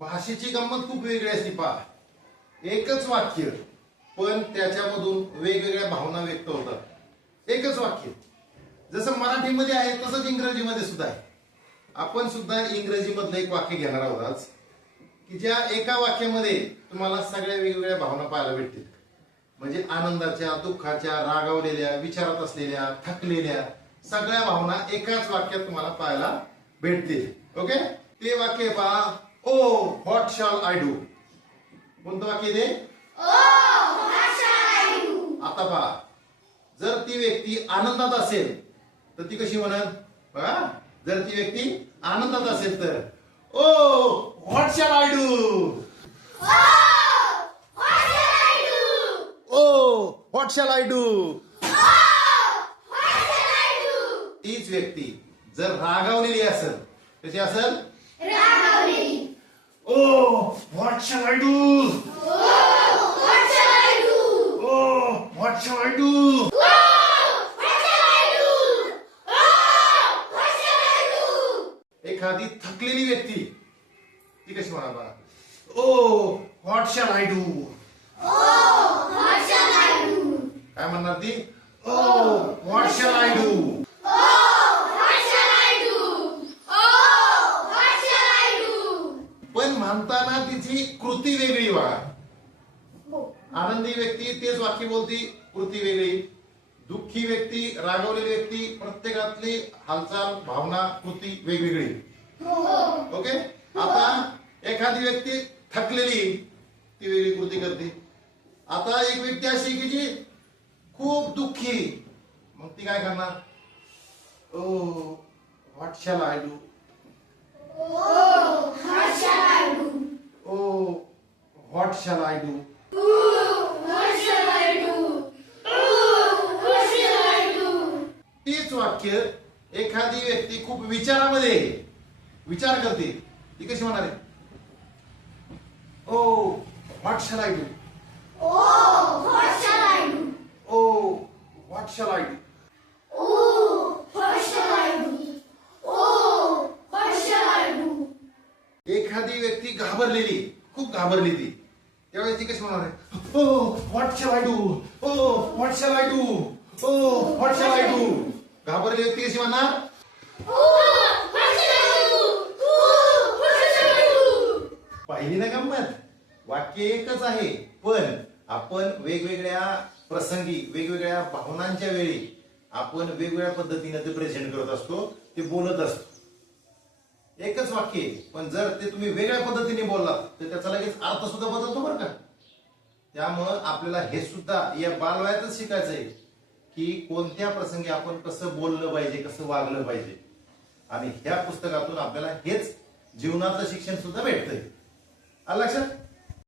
भाषेची गंमत खूप वेगळी असते पहा. एकच वाक्य पण त्याच्यामधून वेगवेगळ्या भावना व्यक्त होतात. एकच वाक्य. जसं मराठीमध्ये आहे तसंच इंग्रजीमध्ये सुद्धा आहे. आपण सुद्धा इंग्रजीमधलं एक वाक्य घेणार आहोत आज की ज्या एका वाक्यामध्ये तुम्हाला सगळ्या वेगवेगळ्या भावना पाहायला भेटतील. म्हणजे आनंदाच्या दुःखाच्या रागावलेल्या विचारात असलेल्या थकलेल्या सगळ्या भावना एकाच वाक्यात तुम्हाला पाहायला भेटतील. ओके? ते वाक्य पहा. Oh what shall I do कोणतं वाक्य ते? आता पहा. जर ती व्यक्ती आनंदात असेल तर ती कशी म्हणत बघा जर ती व्यक्ती आनंदात असेल तर. ओ what shall I do oh what shall I do तीच व्यक्ती जर रागावलेली असेल कशी असेल? Oh what shall I do oh what shall I do एखादी थकलेली व्यक्ती. ती कशी म्हणा बघा oh what shall I do काय म्हणणार ती? Oh what shall I do म्हणताना तिची कृती वेगळी बघा आनंदी व्यक्ती तेच वाक्य बोलती कृती वेगळी. दुःखी व्यक्ती रागवलेली व्यक्ती प्रत्येकातली हालचाल भावना कृती वेगवेगळी. ओके? आता एखादी व्यक्ती थकलेली ती वेगळी कृती करते. आता एक व्यक्ती अशी की जी खूप दुःखी. मग ती काय करणार? ओ what shall I do oh what shall I do तीच वाक्य एखादी व्यक्ती खूप विचारामध्ये. विचार करते. ती कशी म्हणणार आहे ओ what shall I do oh what shall I do एखादी व्यक्ती घाबरलेली खूप घाबरली ती त्यावेळेस ती कशी म्हणणार आहे? ओ what shall I do oh what shall I do oh what shall I do घाबरलेली व्यक्ती कशी म्हणणार पाहिली ना गंमत? वाक्य एकच आहे पण आपण वेगवेगळ्या प्रसंगी वेगवेगळ्या भावनांच्या वेळी आपण वेगवेगळ्या पद्धतीने ते प्रेझेंट करत असतो ते बोलत असतो. एकच वाक्य आहे. पण जर ते तुम्ही वेगळ्या पद्धतीने बोललात तर त्याचा लगेच अर्थ सुद्धा बदलतो बरं का. त्यामुळं आपल्याला हे सुद्धा या बालवयातच शिकायचं आहे की कोणत्या प्रसंगी आपण कसं बोललं पाहिजे कसं वागलं पाहिजे. आणि ह्या पुस्तकातून आपल्याला हेच जीवनाचं शिक्षण सुद्धा भेटतंय. लक्षात?